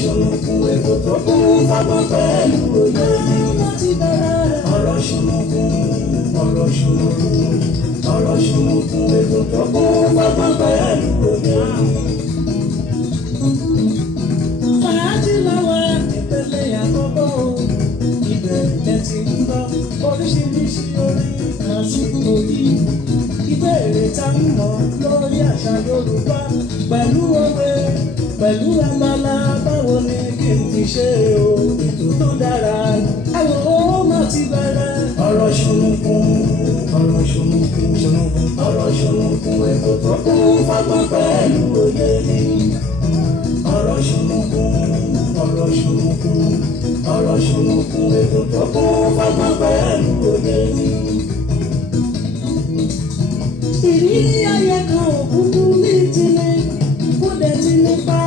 ṣùnùkùn ètò tó kún fọ́gbọ́n pẹ̀lú òye ni mo ti bẹ̀rẹ̀. ọ̀rọ̀ ṣùnùkùn ètò tó kún fọ́gbọ́n pẹ̀lú òye ni. fàájì lọ́wọ́ ìpele àkọ́kọ́ ìbẹ̀rẹ̀ ti ń bọ̀ oríṣiríṣi orin àsìkò yìí. ìbéèrè tá ń mọ̀ lórí àṣà Yorùbá pẹ̀lú òwe pẹ̀lú àgbàlá báwo ni kí n ti ṣe o ètò tó dára àwọn ọmọ ti bẹ̀rẹ̀. ọ̀rọ̀ ṣùnùkùn ètò tó kún fọ́gbọ́n pẹ̀lú òye ni. ọ̀rọ̀ ṣùnùkùn ètò tó kún fọ́gbọ́n pẹ̀lú òye ni. ìrírí ayé kan òkúkú ní ìtìlẹ̀ kó dẹ̀ ti nípa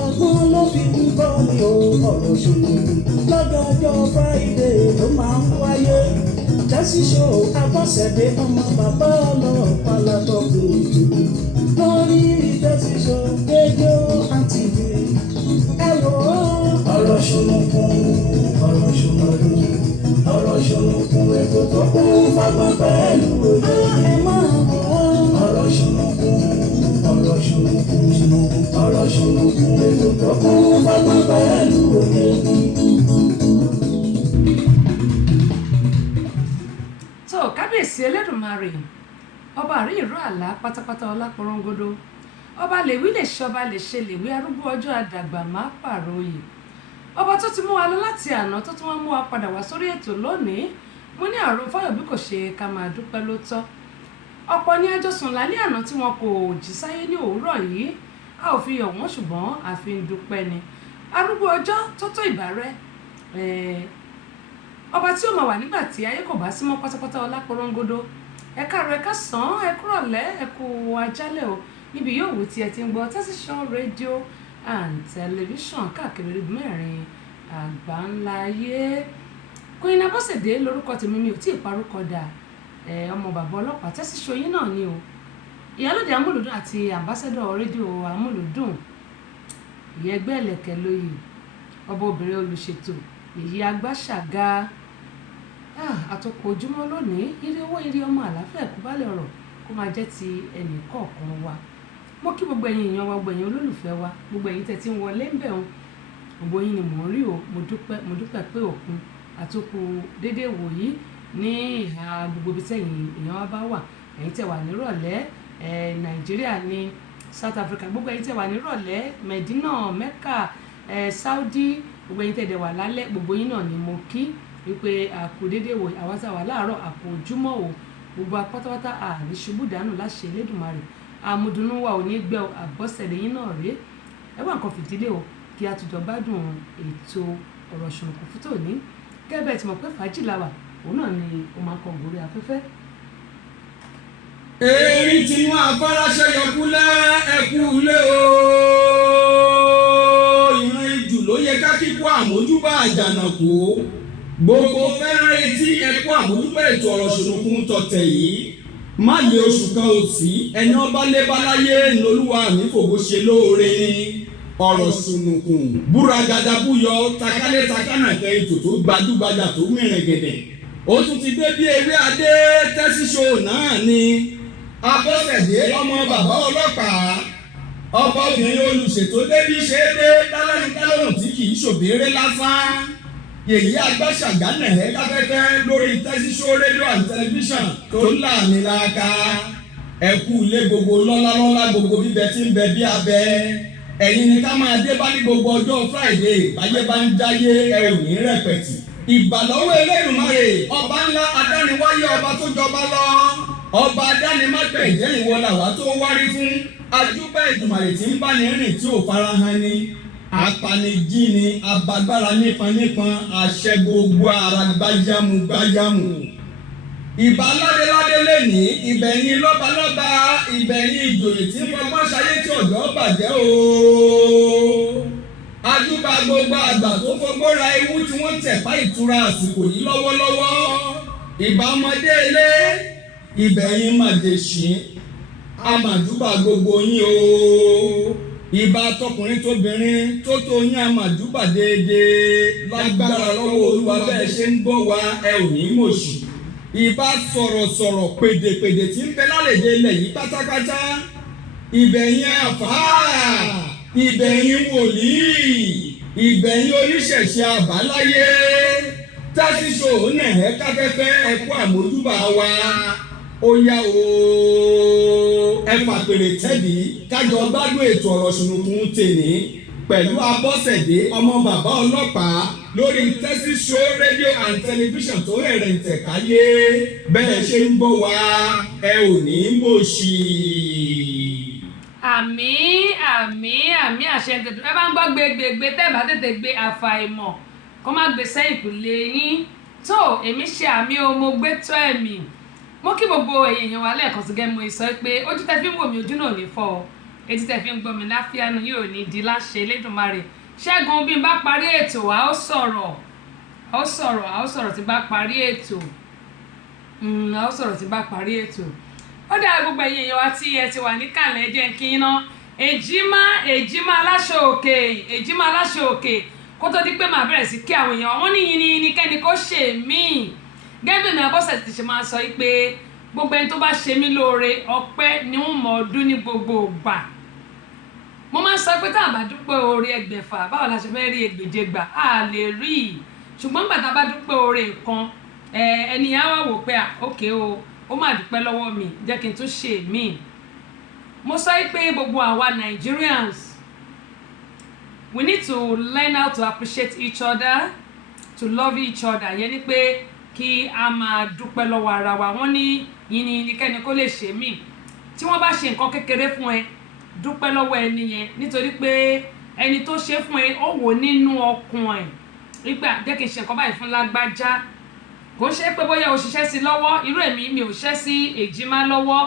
ọgbọ́n ló fi ń bọ́ mi ò ọ̀rọ̀ ṣùnùkùn lọ́jọ́jọ́ Friday ló máa ń wáyé. Tẹ́síṣó Abọ́sẹ̀dé ọmọ bàbá ọlọ́pàá látọ̀kùn ìjòkó lórí Tẹ́síṣó rédíò ANTV. ẹ wò ó. ọ̀rọ̀ ṣùnùkùn ètò tó kún fọ́gbọ́n pẹ̀lú òye. ẹ máa wò ó. ọ̀rọ̀ ṣùnùkùn ètò tó kún fọ́gbọ́n pẹ̀lú òye. kábíyèsí Elédùmarè ọba àrí ìró àlá pátápátá ọlápọ̀rọ̀ngodo ọba lèwí lè ṣọba lè ṣe lèwí arúgbó ọjọ́ àdàgbà má pàròyè ọba tó ti mú wa lọ láti àná tó tún wá mú wa padà wá sórí ètò lónìí. mo ní àrùn fáyọ̀ bí kò ṣe ká máa dúpẹ́ ló tọ́. ọ̀pọ̀ ní àjọsùn lálẹ́ àná tí wọn kò jí sáyé ní òwúrọ̀ yìí a ò fi yọ̀ wọ́n ṣùgbọ́n a fi ń dúpẹ́ ni. arúgbó ọjọ́ tó tó ìbárẹ́ ọba tí ó máa wà nígbà tí ayé kò bá sí mọ́ pátápátá ọlápọ̀rọ̀ngodo ẹ káàárọ̀ ẹ káàsán ẹ kúrọ̀lẹ́ ẹ kú ajálẹ̀ o níbi yóò wù tí ẹ ti ń gbọ́ Tẹ́síṣó rédíò and tẹlifíṣàn káàkiri orígun mẹ́rin àgbáńlá ayé. Queen Abọ́sẹ̀dé lórúkọ tèmi mi ò tí ì parúkọ dà ọmọ bàbá ọlọ́pàá Tẹ́síṣó yín náà ni o ìyálóde amúlùdùn àti àmbásẹ́dọ̀ rédíò amúlùdùn ìyẹn ẹgbẹ́ ẹ̀lẹ̀kẹ̀ lóyè ọba obìnrin olùṣètò èyí agbáṣàga àtọkọ ojúmọ́ lónìí ire owó ire ọmọ àlàáfíà kó bá lè rọ̀ kó máa jẹ́ ti ẹnì kọ̀ọ̀kan wa. mo kí gbogbo ẹ̀yin èèyàn wa gbogbo ẹ̀yin olólùfẹ́ wa gbogbo ẹ̀yin tẹ́ tí ń wọlé ń bẹ̀ wọn gbogbo yín ni mò ń rí o mo dúpẹ́ pé òkun àtòkù déédéé wò yìí ní ìhà gbogbo ibi tẹ́yin èèyàn wa bá wà ẹ̀yin tẹ́ wà nírọ̀lẹ́ Nàìjíríà ní South Africa gbogbo ẹ̀yin tẹ́ wà nírọ̀lẹ́ Medina Mecca Saudi gbogbo ẹ̀yin tẹ́ dẹ̀ wà lálẹ́ gbogbo yín náà ni mo kí wípé àkó déédéé wò àwọn tá a wà láàárọ̀ àkó ojúmọ́ o gbogbo apátápátá àní ṣubú dànù láṣẹ Elédùmarè àmúdùnú wa ò ní gbẹ Àbọ́sẹ̀dé yín náà rèé ẹ wá nǹkan fìdílé o kí a tùjọ gbádùn ètò ọ̀rọ̀ ṣùnùkùn fún tòní gẹ́gẹ́ bẹ́ẹ̀ tí mo pé fàájì làwà òun náà ni ó máa ń kọ ògòrè afẹ́fẹ́. èrí tinú afárásẹ́ yọkúlẹ̀ ẹ̀kú ilé o ìran ìjù ló yẹ ká kíkó àmójúbà àjànàkú gbogbo fẹ́ràn etí ẹ̀kú àmójúbà ètò ọ̀rọ̀ ṣùnùkùn tọ̀tẹ̀ yìí má lè oṣù kan ò sí ẹni ọba lébáláyé ńlọlúwa mi fògo ṣe lóore ní ọ̀rọ̀ ṣùnùkùn búragàdà búyọ takálẹ̀ takánàkẹ́ ètò tó gbajúgbajà tó mìíràn gẹ̀dẹ̀ ó tún ti dé bí ewé adé Tẹ́síṣó náà ni Abọ́sẹ̀dé ọmọ bàbá ọlọ́pàá ọba obìnrin olùṣètò débi ṣe é dé dálọ́rùn tí kì í ṣòbéèrè lásán yèyí agbáṣàgá nẹ̀ẹ́ káfẹ́fẹ́ lórí Tẹ́síṣó rédíò and tẹlifíṣàn tó láàmì láàka ẹ̀kú ilé gbogbo lọ́lá gbogbo bíbẹ tí ń bẹ bí abẹ ẹ̀yin ni ká máa dé bá ní gbogbo ọjọ́ Friday báyé bá ń jáyé ẹ̀rù ní rẹpẹ̀tì ìbàlọ́wọ́ Elédùmarè ọba ńlá adániwáyé ọba tó jọba lọ ọba adánimágbẹ̀jẹ́ ìwọ làwa tó wárí fún ajúbà Èdùmàrè tí ń bá ní rìn tí ò farahàn ni apanijí ni abagbára nípọn àṣẹ gbogbo ara gbáyàmù ìbà ládéládé lẹ́ni ìbẹ̀yìn lọ́balọ́ba ìbẹ̀yìn ìjòyè tí fọgbọ́n ṣayé tí ọ̀dọ́ bàjẹ́ o ajúbà gbogbo àgbà tó fọgbọ́n ra ewu tí wọ́n tẹ̀pá ìtura àsìkò yìí lọ́wọ́lọ́wọ́ ìbà ọmọdé ilé ìbẹ̀yìn màdèṣí amàjúbà gbogbo yín o ìbà tọkùnrin tóbìnrin tó tó yín àmàjúbà déédéé lágbára lọ́wọ́ Olúwa bẹ́ẹ̀ ṣe ń gbọ́ wa ẹ ò ní mòṣì. ìbà sọ̀rọ̀sọ̀rọ̀ pèdèpèdè tí ń bẹ lálejò ilẹ̀ yìí pátápátá. ìbẹ̀yìn àfáà ìbẹ̀yìn wòlíì ìbẹ̀yìn oníṣẹ̀ṣe àbáláyé tásíṣò nẹ̀ẹ́ káfẹ́fẹ́ ẹ̀kú àmójúbà wa ó yá o ẹ fàpèrè tẹ́bí kájọ gbádùn ètò ọ̀rọ̀ ṣùnùkùn tèmi pẹ̀lú Abọ́sẹ̀dé ọmọ bàbá ọlọ́pàá lórí Tẹ́sí Show rédíò and tẹlifíṣàn tó rẹ̀ ń tẹ̀káyé bẹ́ẹ̀ ṣe ń gbọ́ wa ẹ ò ní mòṣì. àmín àmín àmín àṣẹ tètè ẹ bá ń gbọ́ gbégbégbé tẹ́ bá tètè gbé àfàìmọ̀ kó má gbé sẹ́yìn kùlé yín tó èmi ṣe àmì o mo gbé tó ẹ̀mí mo kí gbogbo èèyàn wa lẹ́ẹ̀kan sí gẹ́gẹ́ mo sọ pé ojú tẹ́ fi ń wò mí ojú náà ò ní fọ́ ọ etí tẹ́ fi ń gbọ́ mi láfíà nu yóò ní di láṣẹ Elédùmarè Ṣẹ́gun bí n bá parí ètò a ó sọ̀rọ̀ tí bá parí ètò ó dáa gbogbo èèyàn wa tí ẹ ti wà níkàlẹ̀ jẹ́ kí n ná èjìmá aláṣọ òkè kó tó di pé màá bẹ̀rẹ̀ sí kí àwọn èèyàn wọn ní yìnyín kẹ́ni kó ṣe mí gẹ́gẹ́ bí mi Abọ́sẹ̀dé ti ṣe máa sọ pé gbogbo ẹni tó bá ṣe mí lóore ọpẹ́ ni wọ́n mọ̀ ọdún ní gbogbo ìgbà mo máa ń sọ pé tá a bá dúpẹ́ oore ẹgbẹ̀fà báwo la ṣe fẹ́ rí ẹgbẹ̀je gbà á lè rí i ṣùgbọ́n gbà tá a bá dúpẹ́ oore nǹkan ẹnìyàn wá wò pé ókè o ó máa dúpẹ́ lọ́wọ́ mi jẹ́ kí n tún ṣe mí mo sọ pé gbogbo àwa Nigerians we need to learn how to appreciate each other to love each other yẹn ni pé kí a máa dúpẹ́ lọ́wọ́ ara wa wọ́n ní yìnyín kẹ́ni kó lè ṣe mí tí wọ́n bá ṣe nǹkan kékeré fún ẹ dúpẹ́ lọ́wọ́ ẹni yẹn nítorí pé ẹni tó ṣe fún ẹ ó wò nínú ọkàn ẹ̀ nígbà jẹ́ kí n ṣe nǹkan báyìí fún lágbájá kò ṣe pé bóyá o ṣiṣẹ́ sí lọ́wọ́ irú èmi mi ò ṣiṣẹ́ sí èjìmá lọ́wọ́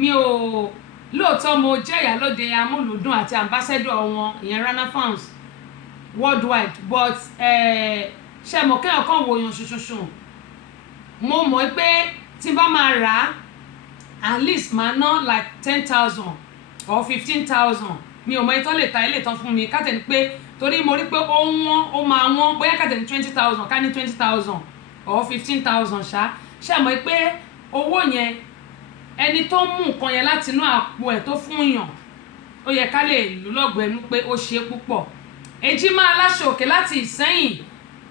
mi ò lóòótọ́ mo jẹ́ ìyálóde amúlùúdùn àti ambassador wọn ìyẹn Rana Farms worldwide but ṣe mọ̀ kéèyàn kan wòyàn ṣùṣùṣù mo mọ̀ pé tí bá máa rà á at least máa ná like 10,000 or 15,000 mi ò mọ ìtọ́ lè ta ilé ìtàn fún mi kátẹ̀ ní pé torí mo rí pé ó wọ́n ó máa wọ́n bóyá kátẹ̀ ní 20,000 ká ní 20,000 or 15,000 ṣe mọ̀ pé owó yẹn ẹni tó mú nǹkan yẹn láti inú àpò ẹ̀ tó fún yàn ó yẹ ká lè lù lọ́gbẹ̀ẹ́nu pé ó ṣe púpọ̀ èjìmá aláṣọ òkè láti Ìsẹ́yìn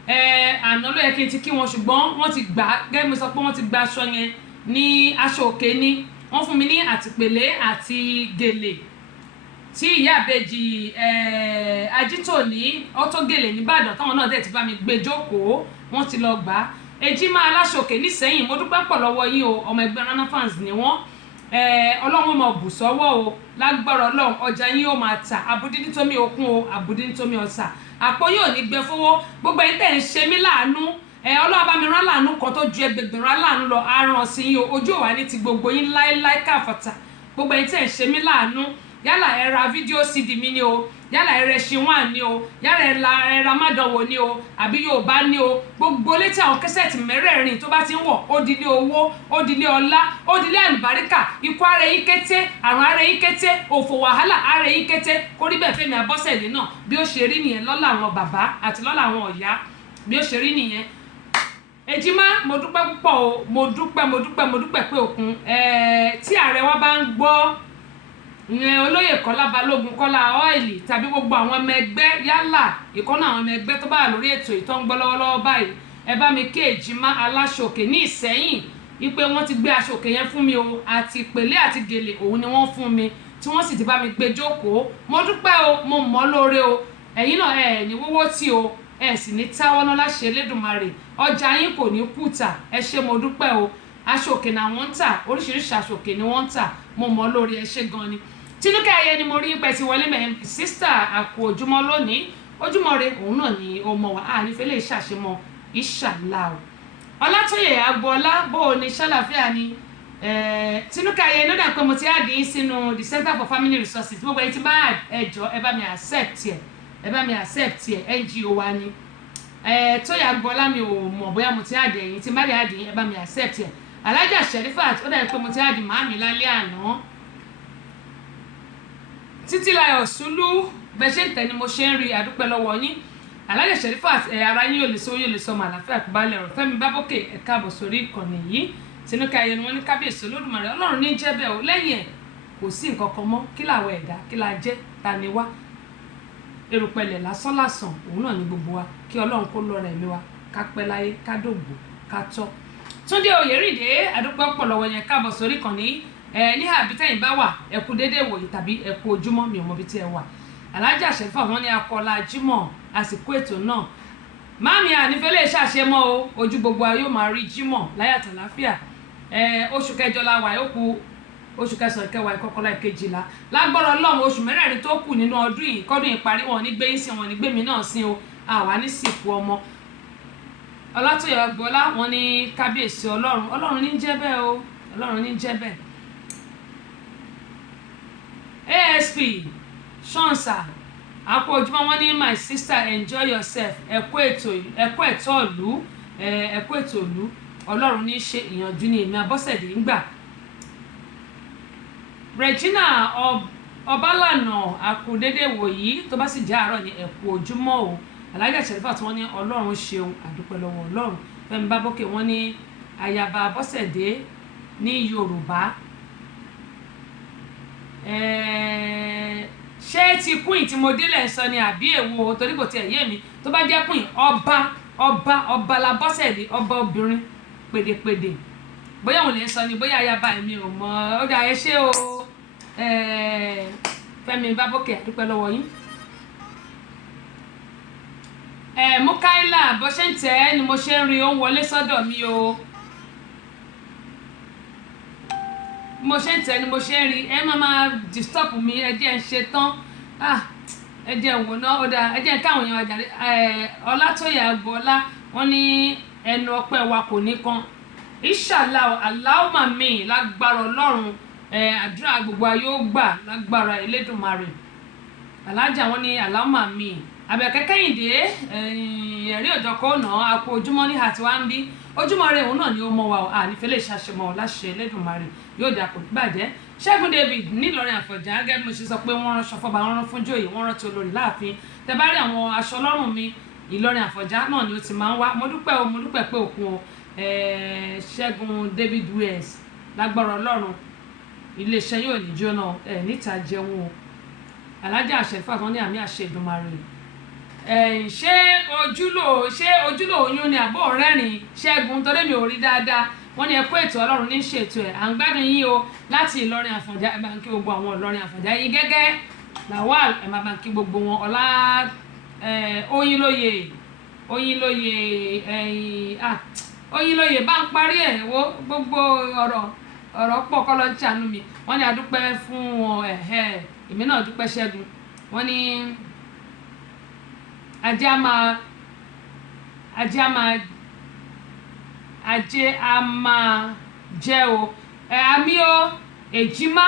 àná ló yẹ kí n ti kí wọn ṣùgbọ́n wọ́n ti gbà gẹ́gẹ́ mi sọ pé wọ́n ti gba aṣọ yẹn ní aṣọ òkè ní wọ́n fún mi ní àtìpèlé àti gèlè tí ìyá àbèjì Ajítòní ọtó gèlè nìbàdàn táwọn náà dẹ̀ ti bá mi gbé jókòó wọ́n ti lọ gbà á èjìmá aláṣọ òkè nísẹ́yìn mo dúpẹ́ pọ̀ lọ́wọ́ yín o ọmọ ẹgbẹ́ Rana Fans ni wọ́n ọlọ́run máa bù sọ́wọ́ o lágbára ọlọ́run ọjà yín ó máa tà àbùdí nítorí okun o àbùdí nítorí ọ̀sà àpò yóò ní gbẹ fowó gbogbo ẹ̀yin tẹ̀ ń ṣe mí láàánú ọlọ́run bá mi rán láàánú kan tó ju ẹgbẹgbẹ̀rún aláàánú lọ aràn sí yín o ojú òwà ní ti gbogbo yín láéláé káfàtà gbogbo ẹ̀yin tẹ̀ ń ṣe mí láàánú yálà ẹ ra fídíò CD mi ni o yálà ẹ rẹ ṣinwá ni o yálà ẹ ra mádọ̀wọ̀ ni o àbí Yorùbá ni o gbogbo létí àwọn kẹsẹ̀tì mẹ́rẹ̀ẹ̀rin tó bá ti ń wọ̀ ó dilé owó ó dilé ọlá ó dilé àlùbáríkà ikú ara yín kété àrùn ara yín kété òfò wàhálà ara yín kété kó rí bẹ́ẹ̀ Fẹ́mi Abọ́sẹ̀dé náà bí ó ṣe rí nìyẹn lọ́lá àwọn bàbá àti lọ́lá àwọn ọ̀yá bí ó ṣe rí nìyẹn èjìmá mo dúpẹ́ púpọ̀ o mo dúpẹ́ pé òkun tí ààrẹ wa bá ń gbọ́ olóyè Kọ́lá Balógun Kọ́lá ọ́ìlì tàbí gbogbo àwọn ọmọ ẹgbẹ́ yálà ìkọ́nà àwọn ọmọ ẹgbẹ́ tó bá wà lórí ètò ìtọ́ ń gbọ́ lọ́wọ́lọ́wọ́ báyìí ẹ bá mi kí èjìmá aláṣọkè ní Ìsẹ́yìn wípé wọ́n ti gbé aṣọkè yẹn fún mi o àti ìpèlé àti gèlè òun ni wọ́n fún mi tí wọ́n sì ti bá mi gbé jókòó mo dúpẹ́ o mo mọ̀ lóore o ẹ̀yin náà ẹ̀ ní wọ́wọ́ tí o ẹ̀ sì ní táwọ́ náà láṣẹ Elédùmarè ọjà yín kò ní kùtà ẹ ṣé mo dúpẹ́ o aṣọkè náà wọ́n ń tà oríṣiríṣi aṣọkè ni wọ́n ń tà mo mọ̀ lóore ẹ ṣé gan ni Tinúkẹ́ ayé ni mo rí pẹ́ ti wọlé mẹ́rin sísítà àkó ojúmọ́ lónìí ojúmọ́ rẹ òun náà ni ọmọ wa nífẹ̀ẹ́ lè ṣàṣemọ́ ìṣàlá o Ọlátóyè Agboola bó o ní ṣàlàfíà ni Tinúkẹ́ ayé ló dà pé mo ti àdín sínú the Center for Family Resources gbogbo ẹni tí bá ẹjọ́ ẹ bá mi accept ẹ NGO wa ni Tóyè Agboola mi ò mọ̀ bóyá mo ti àdín ẹ̀yìn tí bá dé àdín ẹ bá mi accept ẹ Alájà Sherifat ó dà pé mo ti àdín màmí lálẹ́ àná Títílayọ̀ Sùlù bẹ́ẹ̀ ṣe ń tẹ̀ ni mo ṣe ń rí àdúpẹ́ lọ́wọ́ yín. Alájà Sherifat ara yín ò lè yóò lè sọ ọmọ àlàáfíà kó bá lè rọ̀. Fẹ́mi Bábókè ẹ káàbọ̀ sórí ìkànnì yìí. Tinúkẹ́ ayé ni wọ́n ní kábíyèsí Olódùmarè Ọlọ́run ní jẹ́ bẹ́ẹ̀ o, lẹ́yìn ẹ̀ kò sí nǹkan kan mọ́, kí làwọn ẹ̀dá kí la jẹ́ ta ni wá. Erùpẹ̀lẹ̀ lásán lásán òun náà ní gbogbo wa, kí Ọlọ́run kó lọ́ra ẹ̀mí wa ká pẹ́ láyé ká dògbò ká tọ́. Túndé Oyèrìndé àdúpẹ́ pọ̀ lọ́wọ́ yẹn káàbọ̀ sórí ìkànnì ní àbí tẹ́yìn bá wà ẹ kú dédé wòye tàbí ẹ kú ojúmọ́ mi ò mọ ibi tí ẹ wà. Alájà Sherifat wọ́n ní akọlá Jímọ̀ àsìkò ètò náà. Máàmì ànífẹ́lẹ́ ṣàṣemọ́ o, ojú gbogbo ayé ó máa rí Jímọ̀ láyàtọ̀ láfíà. Oṣù kẹjọ la wà ó kù oṣù kẹsàn-án kẹwàá ìkọkànlá ìkejìlá lágbára Ọlọ́run oṣù mẹ́rẹ̀ẹ̀rin tó kù nínú ọdún yìí kọ́dún yìí parí wọn ní gbé yín sí wọn ní gbé mi náà sí o àwa ní sìnkú ọmọ. Ọlátòyè Ọgbọ́lá wọn ní kábíyèsí Ọlọ́run ní jẹ́ bẹ́ẹ̀ o, Ọlọ́run ní jẹ́ bẹ́ẹ̀. ASP Ṣọ́nsà àpò ojúmọ́ wọn ní my sister enjoy yourself ẹ̀kú ẹ̀tọ́ ìlú Ọlọ́run ní ṣe ìyànjú ní èmi Abọ́sẹ̀dé ń gbà. Regina Ọbálànà àkùdédé wòyí tó bá sì jẹ́ àárọ̀ ní ẹ̀kú ojúmọ́ o. Alájà Sherifat wọ́n ní Ọlọ́run ṣeun àdúpẹ́ lọ́wọ́ Ọlọ́run. Fẹ́mi Bábókè wọ́n ní ayaba Abọ́sẹ̀dé ní Yorùbá. Ṣé ti queen tí mo délẹ̀ sọ ni àbí èwo torí kò tiẹ̀ yé mi tó bá jẹ́ queen ọba la Bọ́sẹ̀dé ọba obìnrin pèdèpèdè bóyá òun lè sọ ni bóyá ayaba èmi ò mọ̀ ó dà ẹ ṣé o Fẹ́mi Bábókè àdúpẹ́ lọ́wọ́ yín. Mukaila bó ṣe ń tẹ̀ ẹ́ ni mo ṣe ń rí ó ń wọlé sọ́dọ̀ mi o. Mo ṣe ń tẹ̀ ni mo ṣe ń rí ẹ máa disturb mi ẹ jẹ́ ń ṣe tán ẹ jẹ́ wò náà ó dáa ẹ jẹ́ káwọn èèyàn àjàre. Ọlátòyè Ọgbọ́lá wọ́n ní ẹnu ọpẹ́ wa kò ní kan inshallah Allahumma mi lágbára Ọlọ́run àdúrà gbogbo ayé ó gbà lágbára Elédùmarè. Alájà wọ́n ní Allahumma mi Àbẹ̀kẹ́ Kẹ́hìndé ẹ̀rí òjọ̀kọ́ ọ̀nà àpò ojúmọ́ ní àti wá ń bí ojúmọ́ rẹ̀ òun náà ni ó mọ́ wa ànífẹ́lẹ́ ìṣàṣemọ́ láṣẹ Elédùmarè yóò dà kò bàjẹ́. Ṣẹ́gun David nílọrin Àfọ̀njá gẹ́gẹ́ bí mo ṣe sọ pé wọ́n ránṣọ fọ́ba wọ́n rán fún joyè wọ́n rántí olórí láàfin tẹ bá rí àwọn aṣọ ọlọ́run mi Ìlọrin Àfọ̀njá náà ni ó ti máa ń wá mo dúpẹ́ pé òkun o Ṣẹ́gun David West lágbára Ọlọ́run iléeṣẹ́ yóò ní jóná níta jẹun o. Alájà Sherifat wọ́n ní àmì àṣẹ Èdùmàrè. Ṣé ojúlò oyún ni àbọ̀ rẹ́rìn Ṣẹ́gun torí mi ò rí dáadáa wọ́n ní ẹ̀kọ́ ètò Ọlọ́run ní ṣètò ẹ̀ à ń gbádùn yín o láti Ìlọrin Àfọ̀njá ẹ̀ máa ń kí gbogbo àwọn Ìlọrin Àfọ̀njá yín gẹ́gẹ́ Lawal ẹ̀ máa ń kí gbogbo wọn ọlá Oyinlóye bá ń parí ẹ̀ wo gbogbo ọ̀rọ̀ pọ̀ kọ́ lọ ṣàánú mi wọ́n ní adúpẹ́ fún wọn èmi náà dúpẹ́ Ṣẹ́gun wọ́n ní ajé a máa jẹ́ o àmì o èjìmá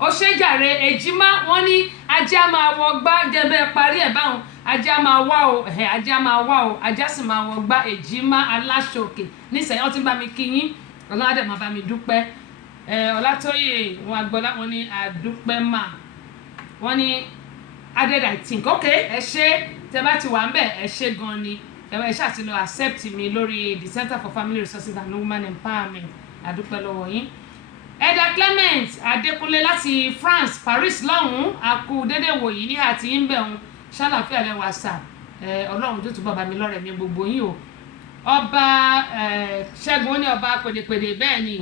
ó ṣe jàre èjìmá wọ́n ní ajé a máa wọ gbá jẹ́bẹ́ parí ẹ̀ báwọn ajé a máa wá o ajé a máa wá o ajá sì máa wọ gbá èjìmá aláṣọkè nísìnyí wọ́n ti bá mi kí yín ọlọ́dẹ máa bá mi dúpẹ́ Ọlátòyè wọn Agbọ́lá wọn ní àdúpẹ́ mà wọ́n ní added I think ẹ ṣé tẹ bá ti wà ń bẹ̀ ẹ ṣé gan ni ẹ ṣáà ti lọ accept mi lórí the Center for Family Resources and Women Empowerment àdúpẹ́ lọ́wọ́ yín. Ẹ̀dà Clement Adékúnlé láti France Paris lọ́hùn-ún àkú dédé wòyí ní àti ń bẹ̀ ń ṣàlàfíà lẹ́wọ̀ àṣà Ọlọ́run tó túbọ̀ bá mi lọ́rẹ̀ mi gbogbo yín o. Ọba Ṣẹ́gun ní ọba pèdèpèdè bẹ́ẹ̀ ni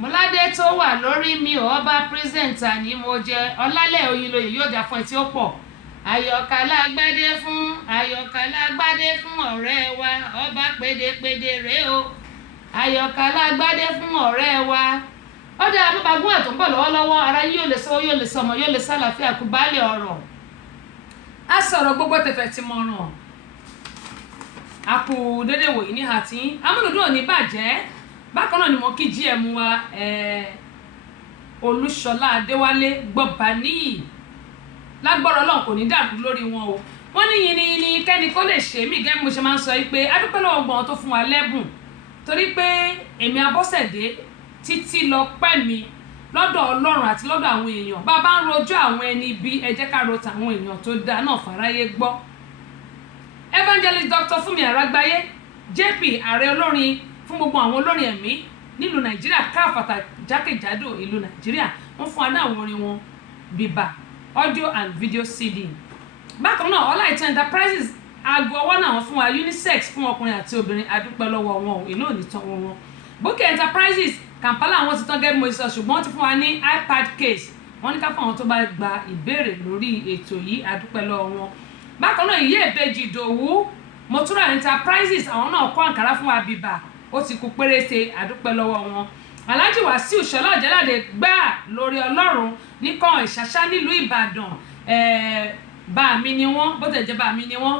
Mọ́ládé tó wà lórí mi ò ọba pírẹ́sẹ̀ntà ni mo jẹ Ọlálẹ̀ Oyinlóye yóò dá fún ẹ tí ó pọ̀. Àyọ̀ká lágbádé fún ọ̀rẹ́ wa ọba pèdèpèdè rèé o Àyọ̀ká lágbádé fún ọ̀rẹ́ wa ó dá abúgbàgún ẹ̀ tó ń bọ̀ lọ́wọ́lọ́wọ́ ara yóò lè sọ yóò lè sọmọ yóò lè sálàáfíà kú baálé ọ̀rọ̀ á sọ̀rọ̀ gbogbo tẹ̀fẹ̀ tí mo ràn àpò dédé wòyí ní àti amúlùdún ò ní bàjẹ́ bákan náà ni mo kí GM wa Olúṣọlá Adéwálé gbọ̀bà níyì lágbọ́rọ̀ Ọlọ́run kò ní dàrú lórí wọn o wọ́n ní yìnyín ní kẹ́ni kó lè ṣe mí gẹ́gẹ́ bí mo ṣe máa ń sọ pé adúpẹ́ lọ́wọ́ gbọ́n tó fún wa lẹ́bùn torí pé èmi Abọ́sẹ̀dé títí lọ pẹ́ mi lọ́dọ̀ Ọlọ́run àti lọ́dọ̀ àwọn èèyàn bá bá ń rojọ́ àwọn ẹni bí ẹ jẹ́ ká ro tàwọn èèyàn tó dáa náà fàráyé gbọ́. Evangelist Dr. Fúnmi Àrágbáyé JP ààrẹ olórin fún gbogbo àwọn olórin ẹ̀mí nílùú Nàìjíríà káàfàtà jákèjádò ìlú Nàìjíríà wọ́n fún wa ní àwọn orin wọn bíbà audio and video CD. Bákan náà Ọláìtàn Enterprises aago ọwọ́ náà wọ́n fún wa unisex fún ọkùnrin àti obìnrin adúpẹ́ lọ́wọ́ wọn ò iná ò ní tán wọn. Bukky Enterprises Kampala àwọn ti tán gẹ́gẹ́ bí mo sọ ṣùgbọ́n wọ́n ti fún wa ní iPad case wọ́n ní ká fún àwọn tó bá gba ìbéèrè lórí ètò yìí adúpẹ́ lọ́wọ́ wọn. Bákan náà Ìyá Ìbejì Ìdòwú Motura Enterprises àwọn náà kó àǹkárá fún wa bíbà ó ti kú péréte adúpẹ́ lọ́wọ́ wọn. Alhaji Wasiu Ṣọlá Ọ̀jẹ́ládé gbà lórí Ọlọ́run nìkan Ìṣàṣà nílùú Ìbàdàn bá mi ni wọ́n bó tẹ̀ jẹ́ bá mi ni wọ́n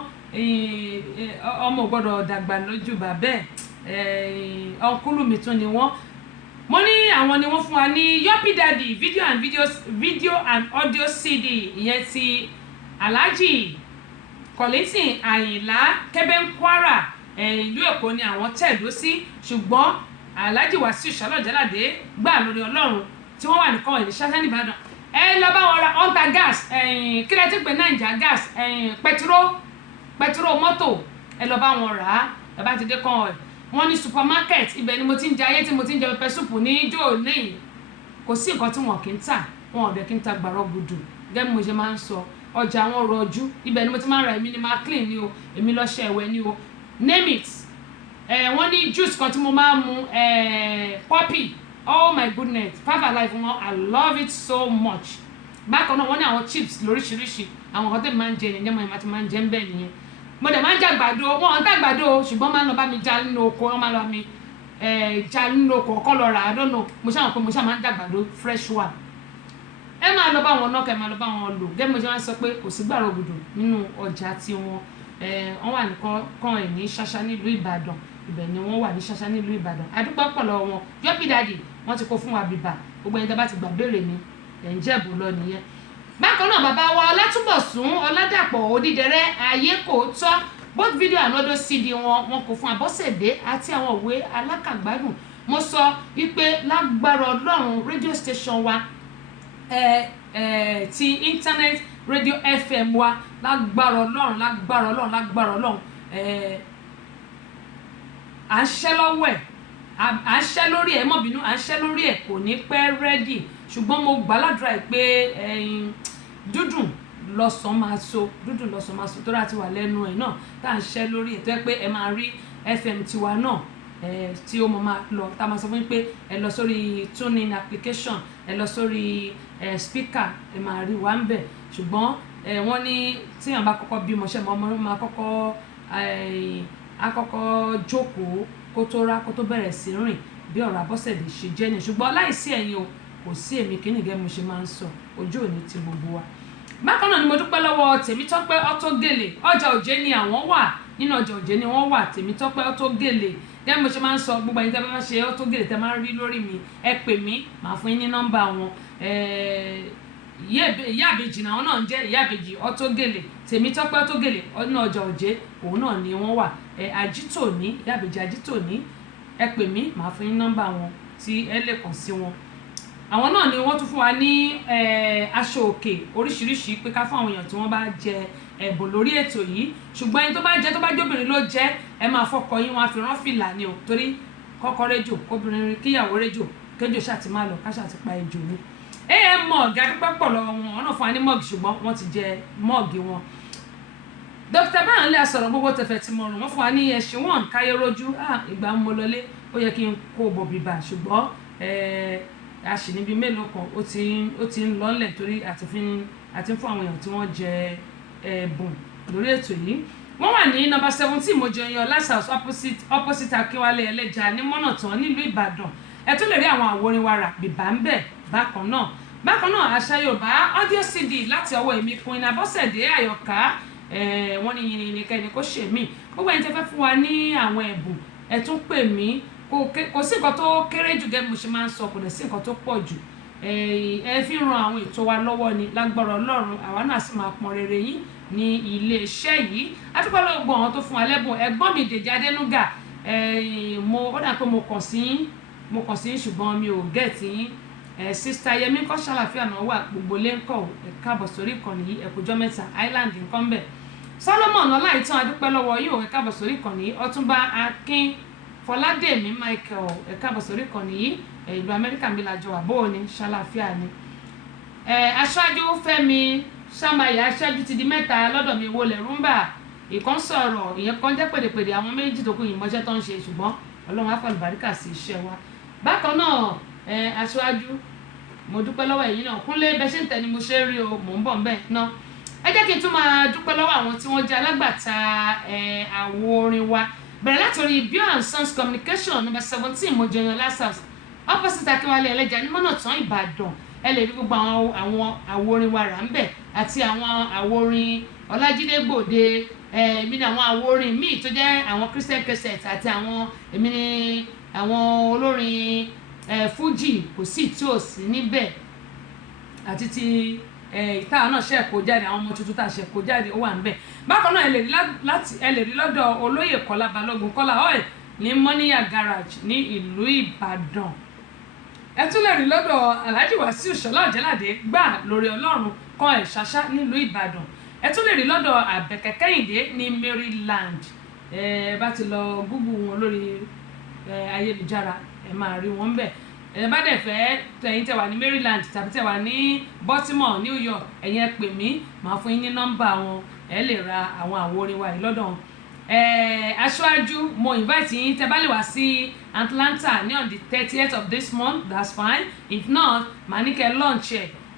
ọmọ gbọ́dọ̀ dàgbà lójú bàbẹ́ ọkùnrin mi tún ni wọ́n. Mo ní àwọn ni wọ́n fún wa ní Yopi Daddy video and audio CD ìyẹn ti Alhaji Kollington Àyìnlá Kẹ́bẹ́ Kwara ìlú Èkó ni àwọn tẹ̀dó sí ṣùgbọ́n Alhaji Wasiu Ṣọlá Ọ̀jẹ́ládé gbà lórí Ọlọ́run tí wọ́n wà nìkan ìlú Ṣàṣà nìbàdàn ẹ lọ bá wọn ra ọ̀ntà gas kí lẹ ti pè Naija gas pẹtiró mọ́tò ẹ lọ bá wọn rà á ẹ bá ti dé kàn ẹ̀ wọ́n ní supermarket ibẹ̀ ni mo ti ń jẹ ayé tí mo ti ń jẹ pẹpẹ súpù ní ijó lẹ́yìn kò sí nǹkan tí wọn kì í tà wọn ò dẹ̀ kí n ta gbàrọ̀ gbùdù gẹ́gẹ́ bí mo ṣe máa ń sọ ọjà wọn rọjú ibẹ̀ ni mo ti máa ń ra èmi ni máa clean ni o èmi lọ́ṣẹ́ ẹ̀wẹ̀ ni o name it wọ́n ní juice kan tí mo máa ń mu poppy oh my goodness 5 Alive wọn I love it so much. Bákan náà wọ́n ní àwọn chips lóríṣiríṣi àwọn kan tẹ̀ máa ń jẹ nìyẹn mo máa ti máa ń jẹ ń bẹ́ẹ̀ nìyẹn mo dẹ̀ máa ń jẹ àgbàdo wọn ń tà àgbàdo ṣùgbọ́n máa ń lọ bá mi já nínú oko wọn máa lọ mi já nínú oko ọkọ lọ rà á dọ́nà mo ṣáà pé mo ṣáà máa ń jẹ àgbàdo fresh one ẹ máa lọ bá wọn náà kẹ máa lọ bá wọn lò gẹ́gẹ́ mo ṣe máa ń sọ pé kò sí gbàrọ̀ gbùdù nínú ọjà tí wọ́n wà nìkan ẹ̀ ní Ṣàṣà nílùú Ìbàdàn ibẹ̀ ni wọ́n wà ní Ṣàṣà nílùú Ìbàdàn adúpẹ́ pọ̀ lọ́wọ́ wọn Yopi Daddy wọ́n ti kó fún wa bíbà gbogbo ẹni tí a bá ti gbà béèrè ni ẹ̀ ń jẹ̀bù lọ nìyẹn. Bákan náà bàbá wa Ọlátúnbọ̀sún Ọládàpọ̀ Odídẹrẹ́ Ayékòótọ́ both video and audio CD wọn kò fún Abọ́sẹ̀dé àti àwọn òwe alákàgbádùn mo sọ wípé lágbára Ọlọ́run radio station wa ti internet radio FM wa lágbára Ọlọ́run à ń ṣẹ́ lọ́wọ́ ẹ̀ à ń ṣẹ́ lórí ẹ̀ mọ̀ bínú à ń ṣẹ́ lórí ẹ̀ kò ní pẹ́ rẹ́dì ṣùgbọ́n mo gbàládùra ẹ̀ pé dúdùn lọ́sàn máa so tó láti wà lẹ́nu ẹ̀ náà tá à ń ṣẹ́ lórí ẹ̀ tó yẹ pé ẹ máa rí FM tiwa náà tí ó mọ̀ máa lọ tá a máa sọ fún yín pé ẹ lọ sórí tuning application ẹ lọ sórí speaker ẹ máa rí wa ń bẹ̀ ṣùgbọ́n wọ́n ní tíyàn bá kọ́kọ́ bímọ ṣẹ́ mọ́ ọmọ máa kọ́kọ́ jókòó kó tó rá kó tó bẹ̀rẹ̀ sí rìn bí ọ̀rọ̀ Abọ́sẹ̀dé ṣe jẹ́ ni ṣùgbọ́n láìsí ẹ̀yin o kò sí èmi kíní gẹ́gẹ́ mo ṣe máa ń sọ ojú òní ti gbogbo wa. Bákan náà ni mo dúpẹ́ lọ́wọ́ Tèmítọ́pẹ́ Ọ̀tọ́gèlè ọjà Òjé ni àwọn wà nínú ọjà Òjé ni wọ́n wà Tèmítọ́pẹ́ Ọ̀tọ́gèlè gẹ́gẹ́ mo ṣe máa ń sọ gbogbo ẹ̀yin tẹ́ bá ṣe Ọ̀tọ́gèlè tẹ́ máa ń rí lórí mi ẹ pè mí màá fún yín ní nọ́mbà wọn ìyá àbèjì náà náà ń jẹ́ ìyá àbèjì Ọ̀tọ́gèlè Tèmítọ́pẹ́ Ọ̀tọ́gèlè nínú ọjà Òjé òun náà ni wọ́n wà Àjítòní ìyá àbèjì Àjítòní ẹ pè mí màá fún yín nọ́mbà wọn tí ẹ lè kàn sí wọn. Àwọn náà ni wọ́n tún fún wa ní aṣọ òkè oríṣiríṣi pé ká fún àwọn èèyàn tí wọ́n bá jẹ ẹ̀bùn lórí ètò yìí ṣùgbọ́n ẹni tó bá jóbìnrin ló jẹ́ ẹ máa fọkọ yín wọn á fi rán fìlà ni o torí kọ́kọ́ rédíò kóbìnrin kíyàwó rédíò kéjò ṣàti máa lọ ká ṣàti pa ejò ni. mọ́ọ̀gì adúpẹ́ pọ̀ lọ́wọ́ wọn náà fún wa ní mọ́ọ̀gì ṣùgbọ́n wọ́n ti jẹ mọ́ọ̀gì wọn. Dr. Báyọ̀nlé asọ̀rọ̀ gbogbo tẹ̀fẹ̀ tí mo rùn wọ́n fún wa ní ẹṣin wọn káyé rojú ìgbà mo lọlé ó yẹ kí n kó bọ̀ bìbà ṣùgbọ́n aṣìníbi mélòó kan ó ti ń lọ́lẹ̀ torí àti fún àwọn èèyàn tí wọ́n jẹ ẹ̀bùn lórí ètò yìí. Wọ́n wà ní nọ́mbà 17 Mojoyan Last House opposite Akínwálé Ẹlẹ́ja ní Mọ́nàtán nílùú Ìbàdàn. Ẹ tún lè rí àwọn àwòrán wa rà bìbà ń bẹ̀ bákan náà àṣà Yorùbá audio CD láti ọwọ́ èmi Queen Abọ́sẹ̀dé Àyọ̀ká wọ́n ní yìnyín kẹ́ni kó ṣe mí gbogbo ẹni tẹ́ fẹ́ fún wa ní àwọn ẹ̀bùn ẹ tún pè mí kò sí nǹkan tó kéré jù gẹ́gẹ́ bí mo ṣe máa ń sọ kò dẹ̀ sí nǹkan tó pọ̀ jù ẹ fi ran àwọn ètò wa lọ́wọ́ ni lágbára Ọlọ́run àwa náà sì máa pọn rere yín ní iléeṣẹ́ yìí adúpẹ́ lọ́wọ́ gbogbo àwọn tó fún wa lẹ́bùn ẹ̀gbọ́n mi Dèjì Adénúgà ó dà pé mo kàn sí ṣùgbọ́n mi ò gẹ̀ẹ́tì yín sista Yẹmí ńkọ́ ṣàlàfíà náà wà gbogbo lé ńkọ́ ẹ káàbọ̀ sórí ìkànnì yìí ẹ̀kújọ́ mẹ́ta Island ńkọ́ ńbẹ̀ Solomon Ọláìtàn adúpẹ́ lọ́wọ́ yìí ẹ káàbọ̀ sórí ìkànnì yìí Ọ̀túnba Akin Fọládèmí Michael ẹ káàbọ̀ sórí ìkànnì yìí ìlú Amẹ́ríkà mi làjọ wà bóò ní ṣàlàfíà ni aṣáájú Fẹ́mi Ṣàmáyà aṣáájú ti di mẹ́ta lọ́dọ̀ mi wọlé rúmbà ìkan sọ̀rọ̀ ìyẹn kan jẹ́ pèdèpèdè àwọn méjì tó kù yìí mọ́ṣẹ́ tó ń ṣe ṣùgbọ́n Ọlọ́run á fàlùbáríkà sí iṣẹ́ wa bákan náà aṣáájú mo dúpẹ́ lọ́wọ́ ẹ̀yin náà Kúnlé bẹ́ẹ̀ ṣe ń tẹ̀ ni mo ṣe rí o mò ń bọ̀ ń bẹ̀ náà ẹ jẹ́ kí n tún máa dúpẹ́ lọ́wọ́ àwọn tí wọ́n jẹ́ alágbàtà àwo orin wa bẹ̀rẹ̀ látòrí Bio and Sons Communication number 17 Mojoyan Lasas opposite Akínwálé ẹlẹ́jà ní mọ́nà tán Ìbàdàn ẹ lè rí gbogbo àwọn àwo orin wa rà ń bẹ̀ àti àwọn àwo orin Ọlájídé Gbòde èmi ni àwọn àwo orin míì tó jẹ́ àwọn Christian cassette àti èmi ni àwọn olórin Fuji kò sí tí ò sí níbẹ̀ àti ti ìta náà ṣe kó jáde àwọn ọmọ tuntun tá a ṣe kó jáde ó wà níbẹ̀ bákan náà ẹ lè rí lọ́dọ̀ olóyè Kọ́lá Balógun Kọ́lá oil ní Mọ́níyà garage ní ìlú Ìbàdàn ẹ tún lè rí lọ́dọ̀ Alhaji Wasiu Ṣọlá Ọ̀jẹ́ládé gbà lórí Ọlọ́run kan ẹ̀ ṣáṣá nílùú Ìbàdàn ẹ tún lè rí lọ́dọ̀ Àbẹ̀kẹ́ Kẹ́hìndé ní Maryland bá ti lọ Google wọn lórí ayélujára ẹ máa rí wọn bẹ́ẹ̀ ẹ bá dẹ̀ fẹ́ tẹ̀yin tẹ̀ wà ní Maryland tàbí tẹ̀ wà ní Baltimore New York ẹ̀yin ẹ pè mí màá fún yín ní nọ́mbà wọn ẹ lè ra àwọn àwo orin wa yìí lọ́dọ̀ wọn. Aṣáájú mo invite yín tẹ́ bá lè wá sí Atlanta ní on the 30th of this month that's fine if not màá ní kẹ́ launch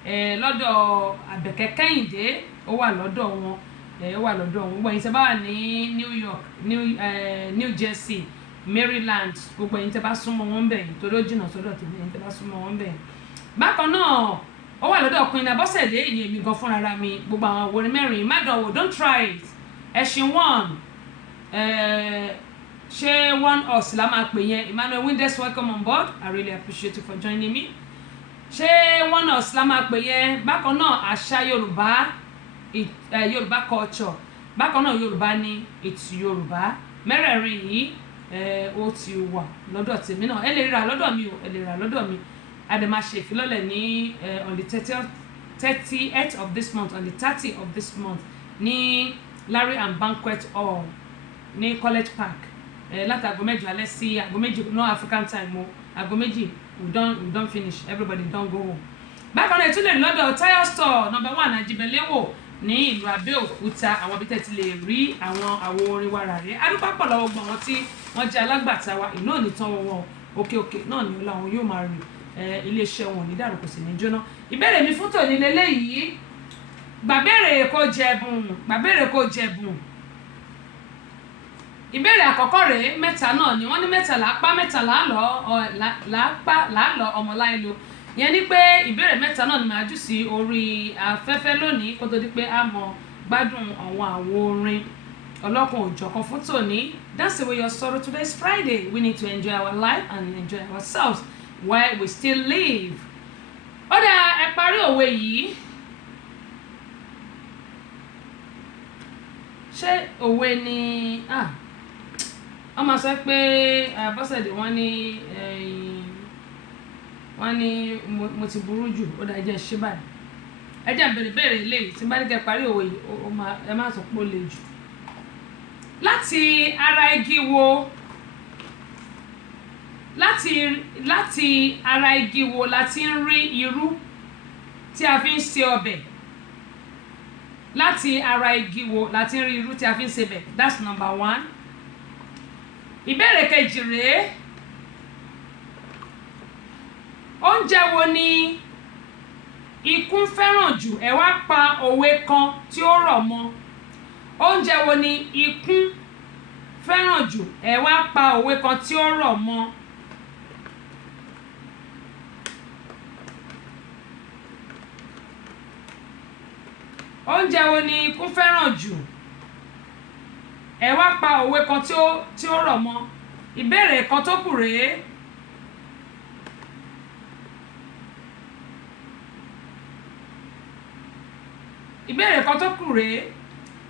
ẹ̀ lọ́dọ̀ Àbẹ̀kẹ́ Kẹ́hìndé ó wà lọ́dọ̀ wọn ó wà lọ́dọ̀ wọn gbogbo ẹ̀yin tẹ́ bá wà ní New York New Jersey Maryland gbogbo ẹ̀yin tẹ́ bá súnmọ́ wọn bẹ̀ yìí torí ó jìnnà sọ́dọ̀ tèmi ẹ̀yin tẹ́ bá súnmọ́ wọn bẹ̀ yìí. bákan náà ó wà lọ́dọ̀ Queen Abọ́sẹ̀dé ìyẹn mi gan fúnra mi gbogbo àwọn àwòrán mẹ́rin mádọ̀wò don't try it ẹ̀sìn one ṣé one us la máa pè yẹn Emmanuel Windes welcome on board I really appreciate you for joining me ṣé one us la máa pè yẹn bákan náà àṣà Yorùbá Yorùbá culture bákan náà Yorùbá ní it's Yorùbá mẹ́rẹ̀ẹ̀rin yìí ó ti wà lọ́dọ̀ tèmi náà ẹ lè rà lọ́dọ̀ mi o ẹ lè rà lọ́dọ̀ mi a dẹ̀ máa ṣe ìfilọ́lẹ̀ ní on the 30th of this month on the 30th of this month ní Larry and Banquet Hall ní College Park láti aago 7 alẹ́ sí aago 2 no African time o aago 2 we don finish everybody don go home. bákan náà tún lè lọ́dọ̀ Tire Store number 1 Àjíbẹ̀lẹ́wò ní ìlú Abẹ́òkúta àwọn ibi tẹ́ ti lè rí àwọn àwo orin wa rà rí adúpápọ̀ lọ́wọ́ gbọ́n wọn tí wọ́n jẹ́ alágbàtà wa ìlú òní tán wọn òkè náà ni ọlá wọn yóò máa rìn iléeṣẹ́ wọn ní dàrú kò sì ní jóná. ìbéèrè mi fún tòní lélẹ́yìí gbàbéèrè kò jẹ̀bùn ìbéèrè àkọ́kọ́ rèé mẹ́ta náà ni wọ́n ní mẹ́ta làápá mẹ́ta làálọ́ ọmọláìlo ìyẹn ni pé ìbéèrè mẹ́ta náà ni màá jù sí orí afẹ́fẹ́ lónìí kó tó di pé a mọ̀ gbádùn àwọn àwo orin ọlọ́kan òjọ̀kan fún tòní. That's the way your sorrow today is Friday. We need to enjoy our life and enjoy ourselves while we still live. ó dá ẹ parí òwe yìí ṣé òwe ni wọ́n máa sọ pé Bọ́sẹ̀dé wọ́n ní mo ti burú jù ó dá ẹjẹ́ ṣé báyìí ẹjẹ́ bèrè eléyìí tí bá ní kẹ́ parí òwe yìí ẹ má sọ pé ó le jù. láti ara igi wo la ti ń rí irú tí a fi ń ṣe ọbẹ̀ láti ara igi wo la ti ń rí irú tí a fi ń ṣe ọbẹ̀ that's number 1. ìbéèrè kejì rèé oúnjẹ wo ni ikún fẹ́ràn jù ẹ wá pa òwe kan tí ó rọ̀ mọ́ oúnjẹ wo ni ikún fẹ́ràn jù ẹ wá pa òwe kan tí ó rọ̀ mọ́. oúnjẹ wo ni ikún fẹ́ràn jù ẹ wá pa òwe kan tí ó rọ̀ mọ́. ìbéèrè kan tó kù rèé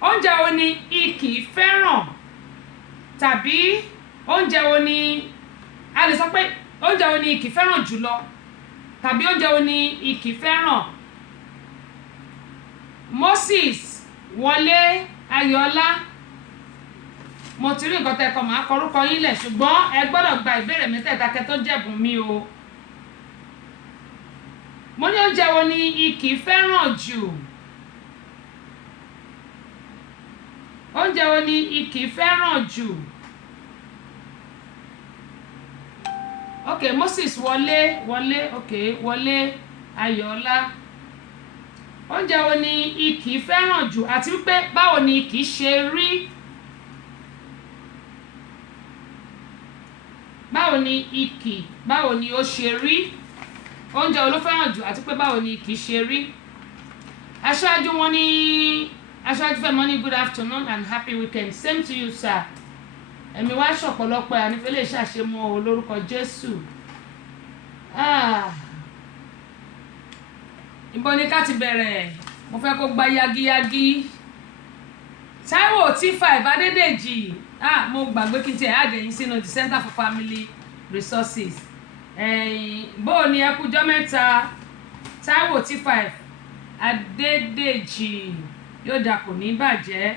oúnjẹ wo ni ikì fẹ́ràn tàbí oúnjẹ wo ni a lè sọ pé oúnjẹ wo ni ikì fẹ́ràn jùlọ tàbí oúnjẹ wo ni ìkì fẹ́ràn? Moses, Wọlé, Ayọ̀ọ́lá, mo ti rí nǹkan tẹ́kọ̀ máa kọrúkọ yín lẹ̀ ṣùgbọ́n ẹ gbọ́dọ̀ gba ìbéèrè mẹ́tẹ̀ẹ̀ta kẹ́ tó jẹ̀bùn mi o. Mo ní oúnjẹ wo ni ìkì fẹ́ràn jù? Oúnjẹ wo ni ìkì fẹ́ràn jù? Ok, Moses, Wọlé, ok, Wọlé, Ayọ̀ọ́lá. Oúnjẹ wo ni ìkì fẹ́ràn jù àti wípé báwo ni ìkì ṣe rí? Báwo ni ìkì, báwo ni ó ṣe rí? Oúnjẹ wo ló fẹ́ràn jù àti pé báwo ni ìkì ṣe rí? Aṣáájú wọn ní Aṣáájú Fẹ́mi ní good afternoon and happy weekend. Same to you, sir. Ẹ̀mí wá ṣọ̀pọ̀lọpọ̀ ànífẹ́ lè ṣàṣemọ́ olórúkọ Jésù. Ìbọn ni ká ti bẹ̀rẹ̀, mo fẹ́ kó gba yagiyagi. Táíwò T5 Adédèjì, mo gbàgbé kí n tiẹ̀ àdéyìn sínú the Center for Family Resources. Bó o ní ẹ kújọ́ mẹ́ta, Táíwò T5 Adédèjì, yóò dà kò ní bàjẹ́,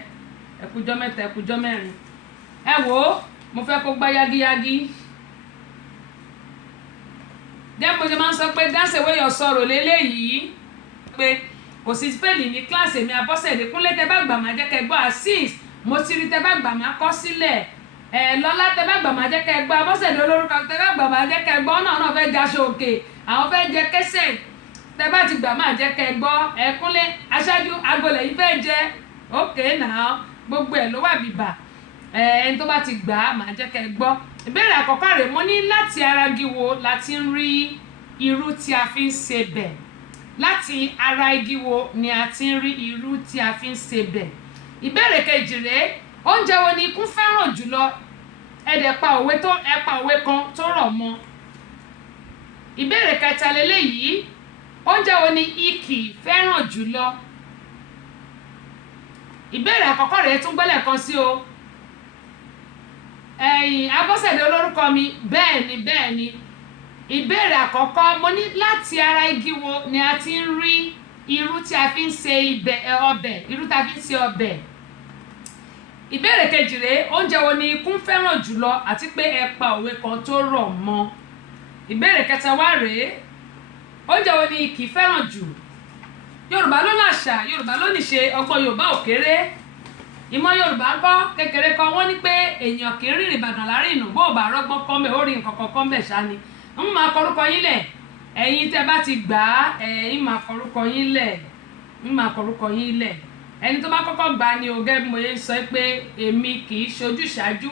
ẹ kújọ́ mẹ́ta, ẹ kújọ́ mẹ́rin. Ẹ wò ó, mo fẹ́ kó gba yagiyagi. Gẹ́gẹ́ bó ṣe máa ń sọ pé dance away your sorrow lélẹ́yìí pé kò sí fẹ́ẹ̀lì ní kíláàsì mi Abọ́sẹ̀dé Kúnlé tẹ́ bá gbà máa jẹ́ kẹ́ gbọ́ Azeez mo ti rí tẹ́ bá gbà máa kọ́ sílẹ̀ Lọ́lá tẹ́ bá gbà máa jẹ́ kẹ́ gbọ́ Abọ́sẹ̀dé olórúkọ tẹ́ bá gbà máa jẹ́ kẹ́ gbọ́ náà fẹ́ jaṣọ òkè àwọn fẹ́ jẹ kẹsẹ̀ tẹ́ bá ti gbà máa jẹ́ kẹ́ gbọ́ Kúnlé aṣáájú agolẹ̀ yìí fẹ́ jẹ òkè náà gbogbo ẹ̀ ló wà bìbà ẹni tó bá ti gbà á máa jẹ́ kẹ́ gbọ́. Ìbéèrè àkọ́kọ́ rẹ̀ mo ní láti ara igi wo la ti ń rí irú tí a fi ń sebẹ̀? Láti ara igi wo ni a ti ń rí irú tí a fi ń sebẹ̀? Ìbéèrè kejì rẹ̀ oúnjẹ wo ni ikú fẹ́ràn jùlọ? Ẹ pa òwe kan tó rọ̀ mọ́. Ìbéèrè kẹta lélẹ́yìí oúnjẹ wo ni ìkì fẹ́ràn jùlọ? Ìbéèrè àkọ́kọ́ rẹ̀ tún gbẹ́lẹ̀ kan sí o. Abọ́sẹ̀dé olórúkọ mi bẹ́ẹ̀ ni. Ìbéèrè àkọ́kọ́ mo ní láti ara igi wo ni a ti ń rí irú tí a fi ń se ọbẹ̀, irú tí a fi ń se ọbẹ̀. Ìbéèrè kejì rèé oúnjẹ wo ni ikú fẹ́ràn jùlọ àti pé ẹ pa òwe kan tó rọ̀ mọ́. Ìbéèrè kẹta wá rèé oúnjẹ wo ni ìkì fẹ́ràn jù? Yorùbá ló láṣà, Yorùbá ló níṣe, ọgbọ́n Yorùbá ò kéré. Ìmọ̀ Yorùbá kọ́ kékeré kan wọ́n ní pé èèyàn kì í rìn Ìbàdàn láàrin ìnù bó bá rọ́gbọ́n kọ́ mẹ́ ó rí nǹkan kan kọ́ mẹ́ ṣá ni. Ń máa kọrúkọ yín lẹ̀ ẹ̀yin tẹ́ bá ti gbà á ń máa kọrúkọ yín lẹ̀ ẹni tó bá kọ́kọ́ gbà á ni o gẹ́gẹ́ bí mo yẹ ń sọ pé èmi kì í ṣojú ṣáájú.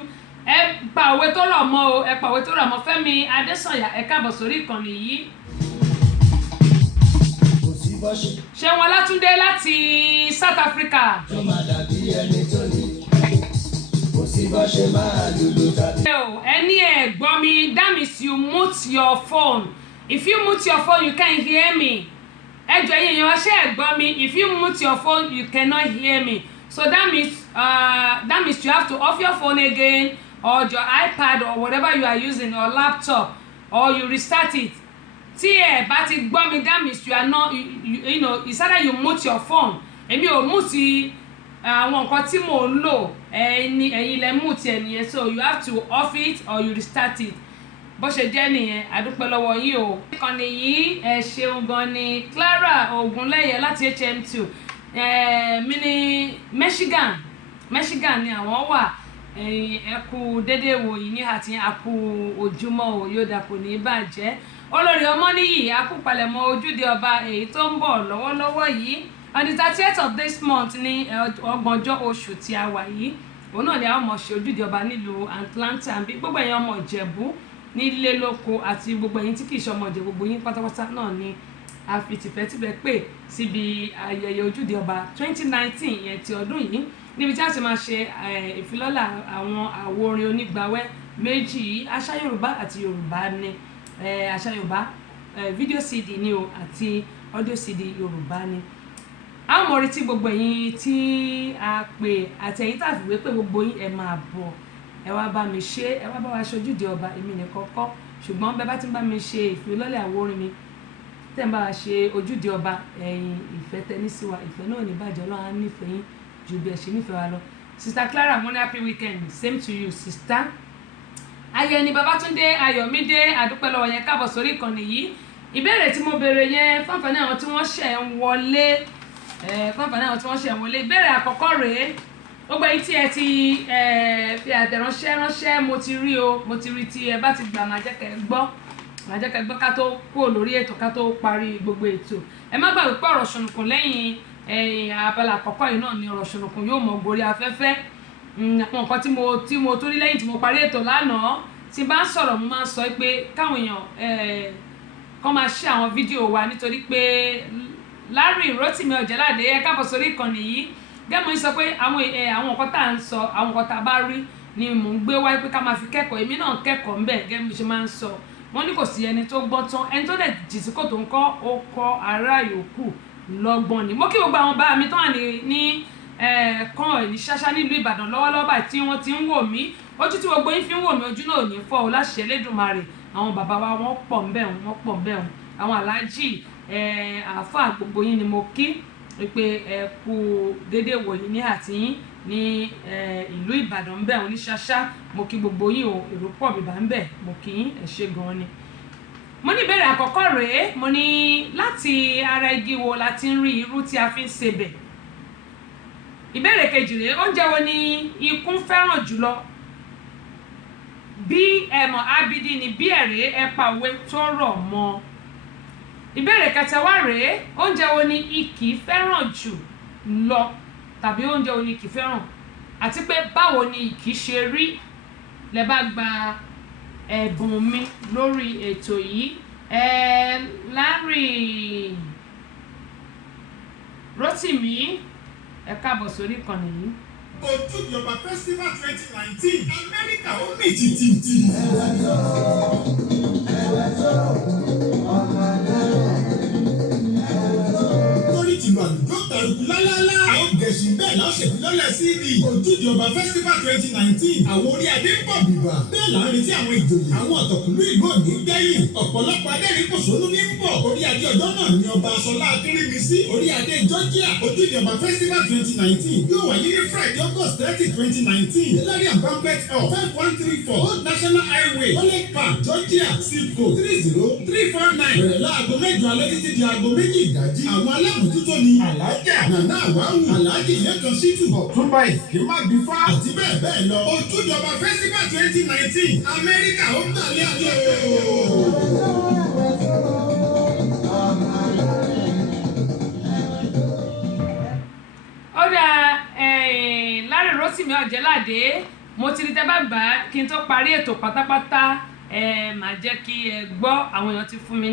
Ẹ pa òwe tó rọ̀ mọ́ o, ẹ pa òwe tó rọ̀ mọ́. Fẹ́mi Adésànyà ẹ káàbọ̀ sórí ìkànnì yìí. Ṣeun Ọlátúndé láti South Africa. Tó máa dàbí ẹni tó ní kò sí bó ṣe máa lùlù tàbí. Ẹni ẹ̀ gbọ́ mi, that means you mute your phone. If you mute your phone you can't hear me. Ẹ jọ̀ọ́ ẹ̀yin èèyàn ṣé ẹ gbọ́ mi? If you mute your phone you cannot hear me. So that means you have to off your phone again or your iPad or whatever you are using or laptop or you restart it. Tí ẹ bá ti gbọ́ mi that means you are not you know it's either you mute your phone. Èmi ò mute àwọn nǹkan tí mò ń lò ẹ̀yin lẹ mute ẹ̀ nìyẹn so you have to off it or you restart it. Bó ṣe jẹ́ nìyẹn àdúpẹ́ lọ́wọ́ yín o. Ìkànnì yìí ẹ ṣeun gan ni Clara Ogunleye láti HM2 mi ní Michigan ni àwọn wà ẹ kú dédé wò yìí ní àti àkú ojúmọ́ o yóò dà kò ní bàjẹ́. Olórí Ọmọníyì akúpalẹ̀mọ́ ojúde ọba èyí tó ń bọ̀ lọ́wọ́lọ́wọ́ yìí on the 30th of this month ní ọgbọ̀njọ́ oṣù tí a wà yìí òun náà ni a mọ̀ ṣe ojúde ọba nílùú Atlanta bí gbogbo ẹ̀yin ọmọ Ìjẹ̀bú nílé lóko àti gbogbo ẹ̀yin tí kì í ṣe ọmọ Ìjẹ̀bú gbogbo yín pátápátá náà ni a fi tìfẹ́tìfẹ́ pè síbi ayẹyẹ ojúde ọba 2019 yẹn ti ọdún yìí níbi tí a ti máa ṣe ìfilọ́lẹ̀ àwọn àwo orin onígbàwẹ́ méjì yìí àṣà Yorùbá àti Yorùbá ni àṣà Yorùbá fídíò CD ni o àti audio CD Yorùbá ni. A mọ̀ retí gbogbo ẹ̀yin tí a pè àti ẹ̀yin tá a fìwé pé gbogbo yín ẹ máa bọ̀ ẹ wá bá mi ṣe ẹ wá bá wa ṣojúde ọba èmi nìkan kọ́ ṣùgbọ́n bẹ́ẹ̀ bá ti ń bá mi ṣe ìfilọ́lẹ̀ àwo orin mi tẹ́ ń bá wa ṣe ojúde ọba ìfẹ́ tẹ́ ní sí wa ìfẹ́ náà ní bàjẹ́ Ọlọ́run á nífẹ̀ẹ́ yín ju bí ẹ ṣe nífẹ̀ẹ́ wa lọ. Sister Clara mo ní happy weekend same to you sister. Ayẹni Babátúndé Ayọ̀mídé àdúpẹ́ lọ́wọ́ yẹn káàbọ̀ sórí ìkànnì yìí. Ìbéèrè tí mo béèrè yẹn fún àǹfààní àwọn tí wọ́n ṣẹ̀ ń wọlé ìbéèrè àkọ́kọ́ rèé gbogbo ẹ̀yin tí ẹ ti fi àtẹ̀ránṣẹ́ ránṣẹ́ mo ti rí tí ẹ bá ti gbà máa jẹ́ kẹ́ gbọ́ ká tó kúrò lórí ètò ká tó parí gbogbo ètò. Ẹ má gbàgbé pé ọ̀rọ̀ ṣùnùkùn lẹ́yìn abala àkọ́kọ́ yìí náà ni ọ̀rọ̀ ṣùnùkùn yóò mọ gorí afẹ́fẹ́. Àwọn nǹkan tí mo tó rí lẹ́yìn tí mo parí ètò lánàá tí bá ń sọ̀rọ̀ mo máa ń sọ pé káwọn èèyàn kàn máa ṣe àwọn fídíò wa nítorí pé Larry Rotimi Ọ̀jẹ̀ládé ẹ káàbọ̀ sórí ìkànnì yìí gẹ́gẹ́ mo sọ pé àwọn nǹkan tá à ń sọ àwọn nǹkan tá a bá rí ni mò ń gbé wáyé pé ká máa fi kẹ́kọ̀ọ́ èmi náà kẹ́kọ̀ọ́ ńbẹ̀ gẹ́gẹ́ mo ṣe máa ń sọ wọ́n ní kò sí ẹni tó gbọ́n tán ẹni tó dẹ̀ jì sí kòtò ń kọ́ ó kọ́ ará yòókù lọ́gbọ́n ni. Mo kí gbogbo àwọn bá mi tán wà ní kan ní ṣáṣá nílùú Ìbàdàn lọ́wọ́lọ́wọ́ báyìí tí wọ́n ti ń wò mí ojú tí gbogbo yín fi ń wò mí ojú náà ò ní fọ́ o láṣẹ Elédùmarè. Àwọn bàbá wa wọ́n pọ̀ ńbẹ̀ àwọn aláàjì àáfàá gbogbo yín ni mo kí pé ẹ kú déédéé wòyí ní àtìyín ní ìlú Ìbàdàn ńbẹ̀ ní ṣáṣá mo kí gbogbo yín o èrò pọ̀ bìbá ńbẹ̀ mo kí yín ẹ ṣé gan ni. Mo ní ìbéèrè àkọ́kọ́ rèé mo ní láti ara igi wo la ti ń rí irú tí a fi ń sebẹ̀. Ìbéèrè kejì rèé oúnjẹ wo ni ikún fẹ́ràn jùlọ bí ẹ̀mọ̀ abidi ni bí ẹ̀rẹ́ ẹ̀pà òwe tó rọ̀ mọ́. Ìbéèrè kẹta wá rèé oúnjẹ wo ni ikì fẹ́ràn jù lọ tàbí oúnjẹ wo ni ikì fẹ́ràn àti pé báwo ni ikì ṣe rí. Lẹ bá gba ẹ̀bùn mi lórí ètò yìí Larry Rotimi ẹ káàbọ̀ sórí ìkànnì yìí. Ojúde Ọba Festival 2019 Amẹ́ríkà ó mì tìtìtì. Lórí tìlú àlùjọ tàrùkù lálálá. Àwọn gẹ̀ẹ́sì bẹ́ẹ̀ lọ́sẹ̀ fi lọ́lẹ̀ CD. Ojúde Ọba Festival 2019 àwọn orí adé ń bọ̀ bìbà. Bẹ́ẹ̀ là ń retí àwọn ìjòyè. Àwọn ọ̀tọ̀kùnlú ìlú òní gbẹ̀yìn. Ọ̀pọ̀lọpọ̀ adẹ́rìn pòṣónú ní ń bọ̀. Orí adé ọjọ́ náà ni Ọba Ṣọlá Akérèmísí. Orí adé Georgia. Ojúde Ọba Festival 2019 yóò wáyé ní Friday August 30, 2019. Hilarion Banquet Hall 5134 Old National Highway College Park Georgia zip code 30349. Bẹ̀rẹ̀ láago 8 alẹ́ títí di aago 2 ìdájí. Àwọn alábòójútó ni Alájà Nana Àwáwù Aláàjì Lẹ́kan Ṣítù Ọ̀túnba Ìsìnkímá Gbífá àti bẹ́ẹ̀ bẹ́ẹ̀ lọ. Ojúde Ọba Festival 2019 Amẹ́ríkà ó gbàlẹ́ àjọ. Ó dáa Larry Rotimi Ọ̀jẹ̀ládé mo ti rí tẹ́ bá gbà kí n tó parí ètò pátápátá màá jẹ́ kí ẹ gbọ́ àwọn èèyàn ti fún mi